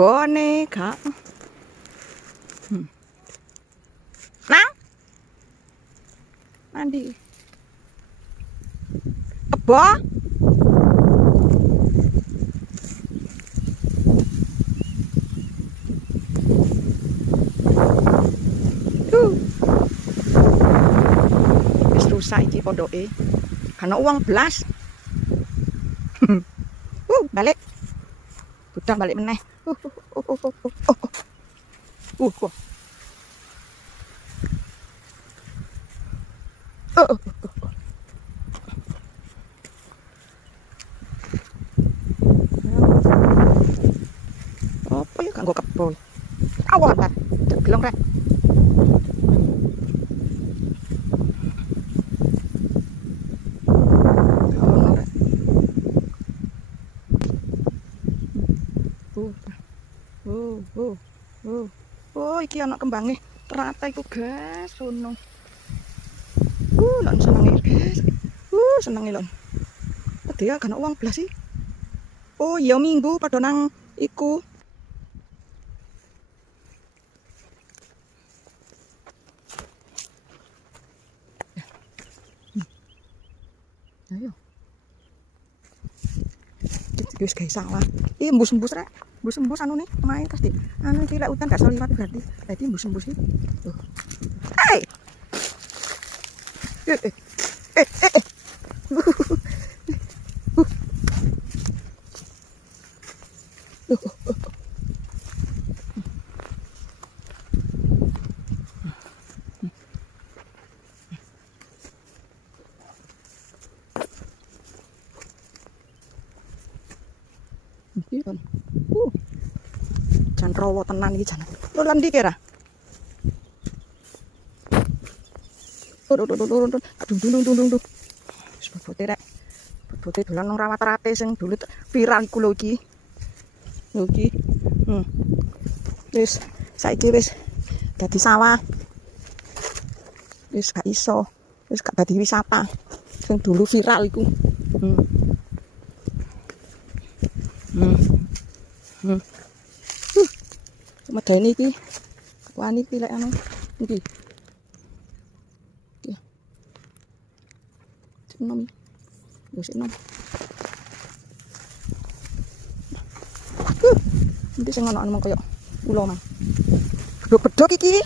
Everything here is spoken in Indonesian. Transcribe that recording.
boneka. Nang mandi kebo wis rusak iki pondoke kana uang belas. Balik budal balik meneh. Kok apa ya kanggo kebo awal bar gelong rek. Iki anak kembange ternyata iku guys sono. Lon senenge guys. Senenge lon. Dia kan uang belas sih. Oh iya minggu pada nang iku. Ayo. Wis guys salah. Embus-embus rek. Embus-embus anu nih, main pasti. Anu iki lek udan gak iso liwat berarti. Dadi embus-embus iki. Tuh. Hei. Iki kan. Jan rawa tenan iki jan. Lho ndi kira? Aduh. Wis bobote rek. Bobote dolan nang rawat-rate sing dulu viral iku lho iki. Lho iki. Wis saiki wis dadi sawah. Wis gak iso. Wis gak dadi wisata. Sing dulu viral iku. Medeni iki. Wani iki lek anu iki. Iki. Nom. Wis nom. Nanti sing ana koyo ulo mang. Bedhok iki.